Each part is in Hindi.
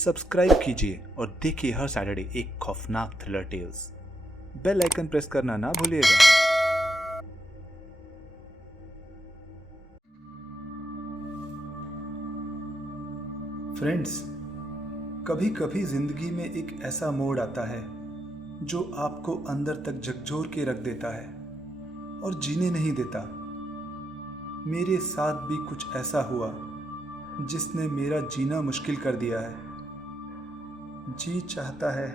सब्सक्राइब कीजिए और देखिए हर सैटरडे एक खौफनाक thriller tales. Bell icon press करना ना भूलिएगा। फ्रेंड्स, कभी कभी जिंदगी में एक ऐसा मोड़ आता है जो आपको अंदर तक झकझोर के रख देता है और जीने नहीं देता। मेरे साथ भी कुछ ऐसा हुआ जिसने मेरा जीना मुश्किल कर दिया है। जी चाहता है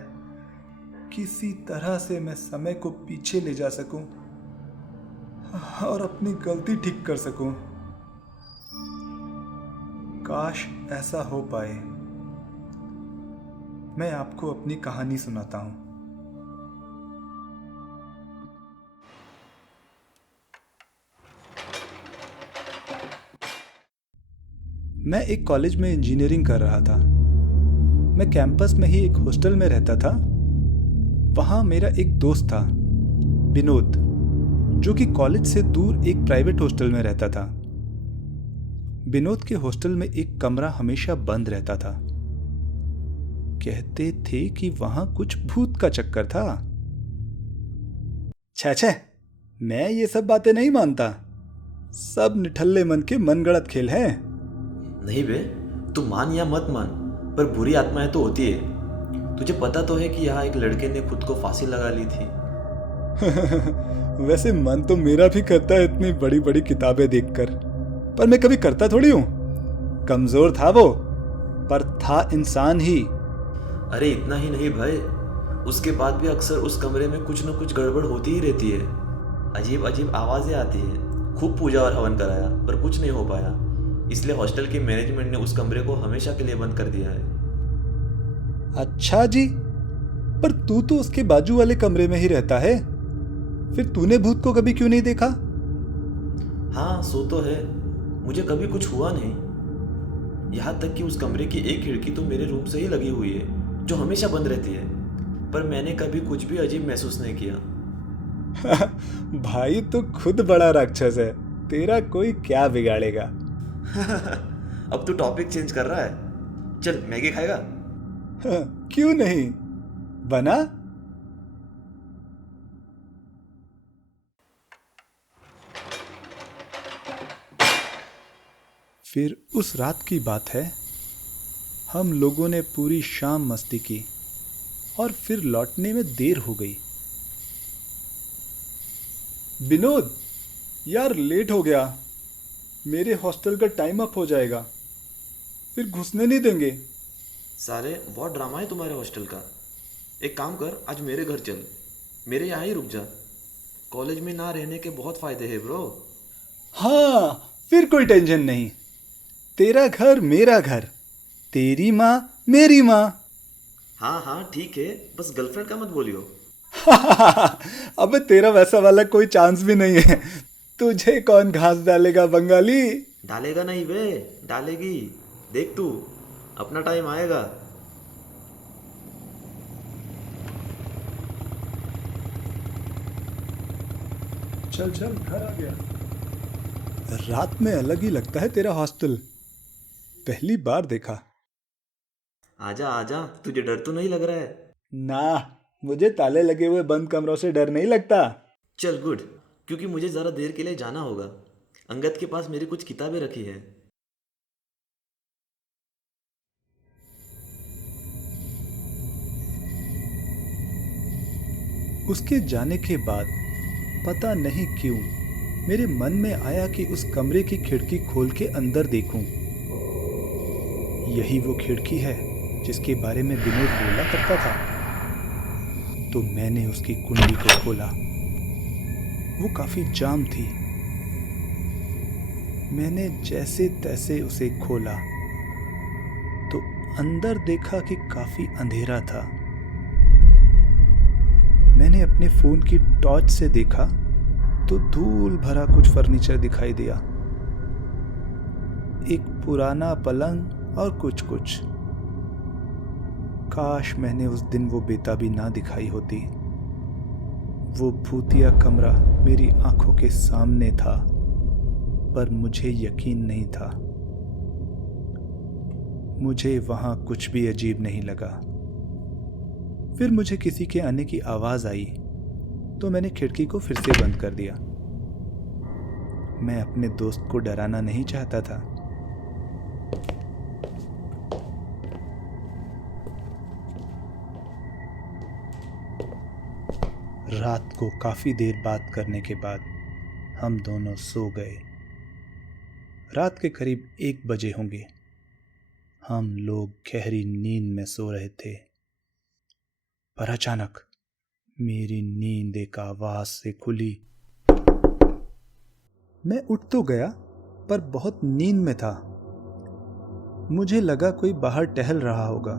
किसी तरह से मैं समय को पीछे ले जा सकूं और अपनी गलती ठीक कर सकूं। काश ऐसा हो पाए। मैं आपको अपनी कहानी सुनाता हूं। मैं एक कॉलेज में इंजीनियरिंग कर रहा था। मैं कैंपस में ही एक हॉस्टल में रहता था। वहाँ मेरा एक दोस्त था, विनोद, जो कि कॉलेज से दूर एक प्राइवेट हॉस्टल में रहता था। विनोद के हॉस्टल में एक कमरा हमेशा बंद रहता था। कहते थे कि वहाँ कुछ भूत का चक्कर था। छे, मैं ये सब बातें नहीं मानता। सब निठल्ले मन के मनगढ़ंत खेल हैं। नहीं बे, तू मान या मत मान, पर बुरी आत्माएं तो होती है। तुझे पता तो है कि यहाँ एक लड़के ने खुद को फांसी लगा ली थी। वैसे मन तो मेरा भी करता है इतनी बड़ी बड़ी किताबें देखकर, पर मैं कभी करता थोड़ी हूँ। कमजोर था वो, पर था इंसान ही। अरे इतना ही नहीं भाई, उसके बाद भी अक्सर उस कमरे में कुछ न कुछ गड़बड़ होती ही रहती है। अजीब अजीब आवाज़ें आती हैं। खूब पूजा और हवन कराया पर कुछ नहीं हो पाया। इसलिए हॉस्टल के मैनेजमेंट ने उस कमरे को हमेशा के लिए बंद कर दिया है। अच्छा जी, पर तू तो उसके बाजू वाले कमरे में ही रहता है। फिर तूने भूत को कभी क्यों नहीं देखा? हाँ, सो तो है, मुझे कभी कुछ हुआ नहीं। यहाँ तक कि उस कमरे की एक खिड़की तो मेरे रूम से ही लगी हुई है, जो हमेशा बंद रहती है, पर मैंने कभी कुछ भी अजीब महसूस नहीं किया। भाई तो खुद बड़ा राक्षस है, तेरा कोई क्या बिगाड़ेगा। अब तू टॉपिक चेंज कर रहा है। चल, मैगी खाएगा? क्यों नहीं, बना। फिर उस रात की बात है। हम लोगों ने पूरी शाम मस्ती की और फिर लौटने में देर हो गई। विनोद, यार लेट हो गया। मेरे हॉस्टल का टाइम अप हो जाएगा, फिर घुसने नहीं देंगे। सारे बहुत ड्रामा है तुम्हारे हॉस्टल का। एक काम कर, आज मेरे घर चल, मेरे यहाँ ही रुक जा। कॉलेज में ना रहने के बहुत फायदे हैं ब्रो। हाँ, फिर कोई टेंशन नहीं। तेरा घर मेरा घर, तेरी माँ मेरी माँ। हाँ हाँ ठीक है, बस गर्लफ्रेंड का मत बोलियो। अबे तेरा वैसा वाला कोई चांस भी नहीं है। तुझे कौन घास डालेगा बंगाली। डालेगा नहीं बे, डालेगी। देख तू, अपना टाइम आएगा। चल चल, घर आ गया। रात में अलग ही लगता है तेरा हॉस्टल, पहली बार देखा। आजा आजा, तुझे डर तो नहीं लग रहा है? ना, मुझे ताले लगे हुए बंद कमरों से डर नहीं लगता। चल गुड, क्योंकि मुझे ज़रा देर के लिए जाना होगा। अंगद के पास मेरी कुछ किताबें रखी है। उसके जाने के बाद पता नहीं क्यों मेरे मन में आया कि उस कमरे की खिड़की खोल के अंदर देखूं। यही वो खिड़की है जिसके बारे में विनोद बोला करता था। तो मैंने उसकी कुंडी को खोला। वो काफी जाम थी। मैंने जैसे तैसे उसे खोला तो अंदर देखा कि काफी अंधेरा था। मैंने अपने फोन की टॉर्च से देखा तो धूल भरा कुछ फर्नीचर दिखाई दिया। एक पुराना पलंग और कुछ कुछ। काश मैंने उस दिन वो बेताबी ना दिखाई होती। वो भूतिया कमरा मेरी आंखों के सामने था, पर मुझे यकीन नहीं था। मुझे वहां कुछ भी अजीब नहीं लगा। फिर मुझे किसी के आने की आवाज आई तो मैंने खिड़की को फिर से बंद कर दिया। मैं अपने दोस्त को डराना नहीं चाहता था। रात को काफी देर बात करने के बाद हम दोनों सो गए। रात के करीब 1 बजे होंगे। हम लोग गहरी नींद में सो रहे थे, पर अचानक मेरी नींद एक आवाज से खुली। मैं उठ तो गया, पर बहुत नींद में था। मुझे लगा कोई बाहर टहल रहा होगा।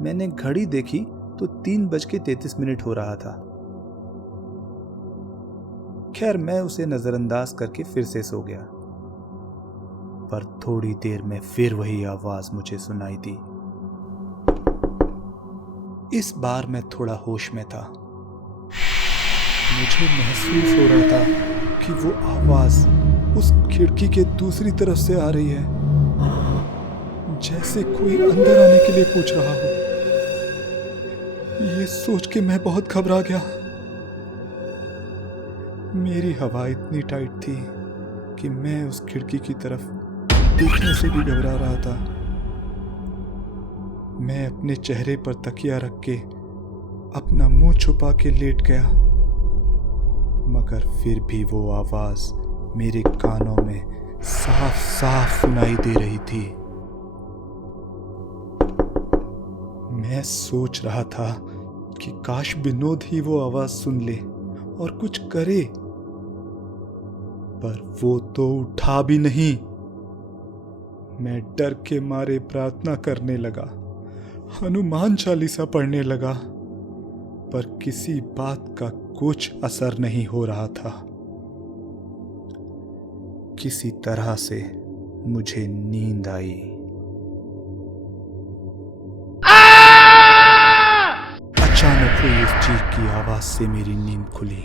मैंने घड़ी देखी तो 3:33 हो रहा था। खैर, मैं उसे नजरअंदाज करके फिर से सो गया। पर थोड़ी देर में फिर वही आवाज मुझे सुनाई दी। इस बार मैं थोड़ा होश में था। मुझे महसूस हो रहा था कि वो आवाज उस खिड़की के दूसरी तरफ से आ रही है, जैसे कोई अंदर आने के लिए पूछ रहा हो। ये सोच के मैं बहुत घबरा गया। मेरी हवा इतनी टाइट थी कि मैं उस खिड़की की तरफ देखने से भी घबरा रहा था। मैं अपने चेहरे पर तकिया रख के अपना मुंह छुपा के लेट गया, मगर फिर भी वो आवाज मेरे कानों में साफ साफ सुनाई दे रही थी। मैं सोच रहा था कि काश विनोद ही वो आवाज सुन ले और कुछ करे, पर वो तो उठा भी नहीं। मैं डर के मारे प्रार्थना करने लगा, हनुमान चालीसा पढ़ने लगा, पर किसी बात का कुछ असर नहीं हो रहा था। किसी तरह से मुझे नींद आई। अचानक हुई उस चीख की आवाज से मेरी नींद खुली।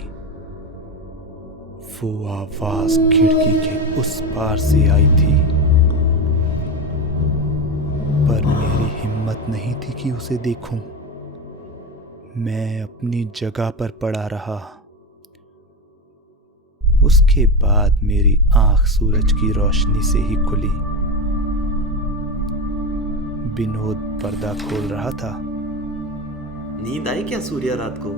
वो आवाज खिड़की के उस पार से आई थी, पर मेरी हिम्मत नहीं थी कि उसे देखूं। मैं अपनी जगह पर पड़ा रहा। उसके बाद मेरी आंख सूरज की रोशनी से ही खुली। विनोद पर्दा खोल रहा था। नींद आई क्या सूर्या रात को?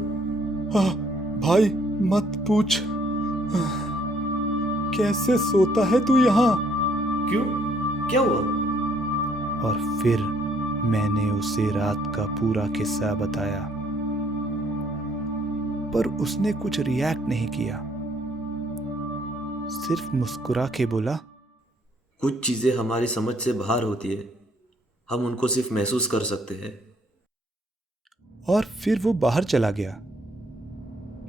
भाई मत पूछ, कैसे सोता है तू यहाँ? क्यों, क्या हुआ? और फिर मैंने उसे रात का पूरा किस्सा बताया, पर उसने कुछ रिएक्ट नहीं किया, सिर्फ मुस्कुरा के बोला, कुछ चीजें हमारी समझ से बाहर होती है, हम उनको सिर्फ महसूस कर सकते हैं। और फिर वो बाहर चला गया।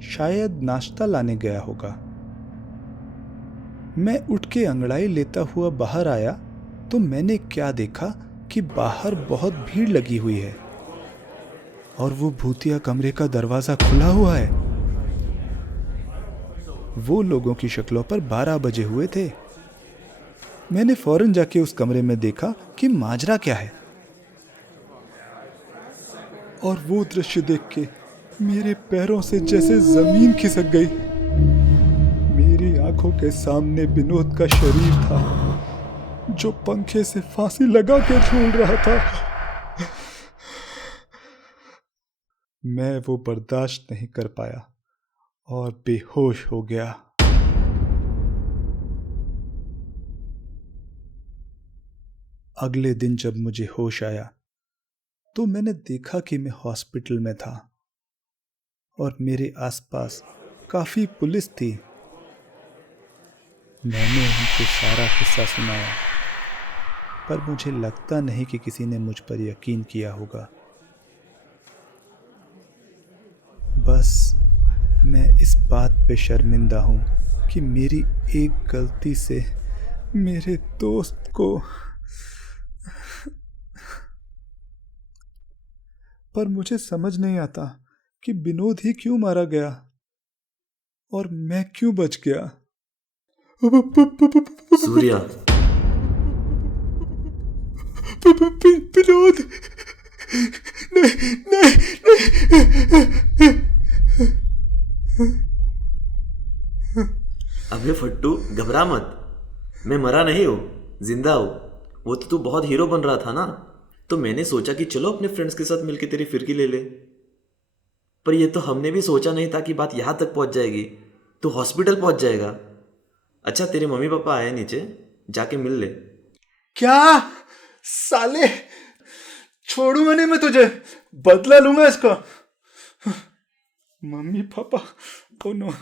शायद नाश्ता लाने गया होगा। मैं उठ के अंगड़ाई लेता हुआ बाहर आया तो मैंने क्या देखा कि बाहर बहुत भीड़ लगी हुई है और वो भूतिया कमरे का दरवाजा खुला हुआ है। वो लोगों की शक्लों पर 12 बजे हुए थे। मैंने फौरन जाके उस कमरे में देखा कि माजरा क्या है, और वो दृश्य देख के मेरे पैरों से जैसे जमीन खिसक गई। मेरी आंखों के सामने विनोद का शरीर था, जो पंखे से फांसी लगा के झूल रहा था। मैं वो बर्दाश्त नहीं कर पाया और बेहोश हो गया। अगले दिन जब मुझे होश आया तो मैंने देखा कि मैं हॉस्पिटल में था और मेरे आसपास काफी पुलिस थी। मैंने उनको सारा किस्सा सुनाया, पर मुझे लगता नहीं कि किसी ने मुझ पर यकीन किया होगा। बस मैं इस बात पे शर्मिंदा हूं कि मेरी एक गलती से मेरे दोस्त को, पर मुझे समझ नहीं आता कि विनोद ही क्यों मारा गया और मैं क्यों बच गया। सूर्या, विनोद, नहीं नहीं अबे फट्टू, घबरा मत। मैं मरा नहीं हूँ, जिंदा हूँ। वो तो तू बहुत हीरो बन रहा था ना, तो मैंने सोचा कि चलो अपने फ्रेंड्स के साथ मिलके तेरी फिरकी ले ले। पर ये तो हमने भी सोचा नहीं था कि बात यहाँ तक पहुँच जाएगी। तू हॉस्पिटल पहुँच जाएगा। अच्छा, तेरे मम्मी पापा आए नीचे, जाके मिल ले। क्या साले, छोड़ूंगा नहीं मैं तुझे, बदला लूंगा इसका। Mummy papa, oh no.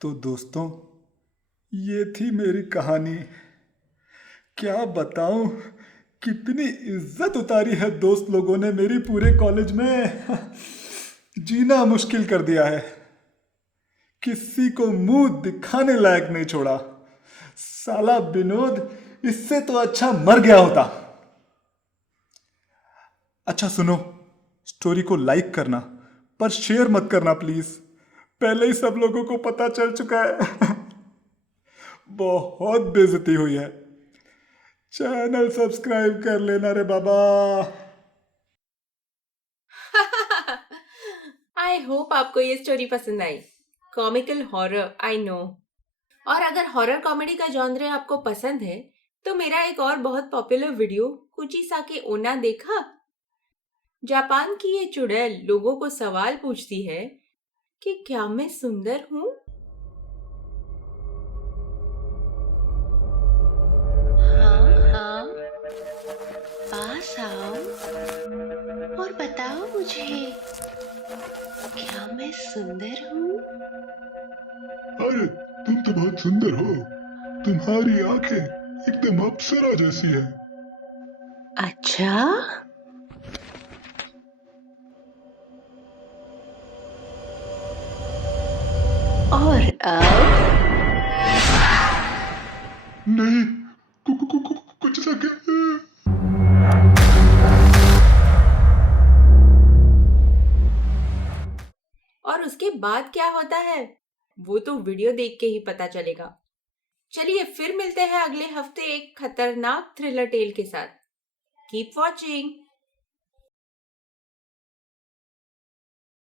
तो दोस्तों, ये थी मेरी कहानी। क्या बताऊं, कितनी इज्जत उतारी है दोस्त लोगों ने मेरी पूरे कॉलेज में। जीना मुश्किल कर दिया है, किसी को मुंह दिखाने लायक नहीं छोड़ा। साला विनोद, इससे तो अच्छा मर गया होता। अच्छा सुनो, स्टोरी को लाइक करना पर शेयर मत करना प्लीज, पहले ही सब लोगों को पता चल चुका है। बहुत बेइज्जती हुई है। चैनल सब्सक्राइब कर लेना रे बाबा। आई होप आपको ये स्टोरी पसंद आई। Comical horror, I know. और अगर हॉरर कॉमेडी का जॉनर आपको पसंद है तो मेरा एक और बहुत पॉपुलर वीडियो कुचिसाके ओना देखा। जापान की ये चुड़ैल लोगों को सवाल पूछती है कि क्या मैं सुंदर हूँ? हाँ हाँ, पास आओ और बताओ मुझे, क्या मैं सुंदर हूँ? अरे तुम तो बहुत सुंदर हो, तुम्हारी आंखें एकदम अप्सरा जैसी है। अच्छा, और अब नहीं, कुछ ऐसा क्या? और उसके बाद क्या होता है वो तो वीडियो देख के ही पता चलेगा। चलिए फिर मिलते हैं अगले हफ्ते एक खतरनाक थ्रिलर टेल के साथ। Keep watching.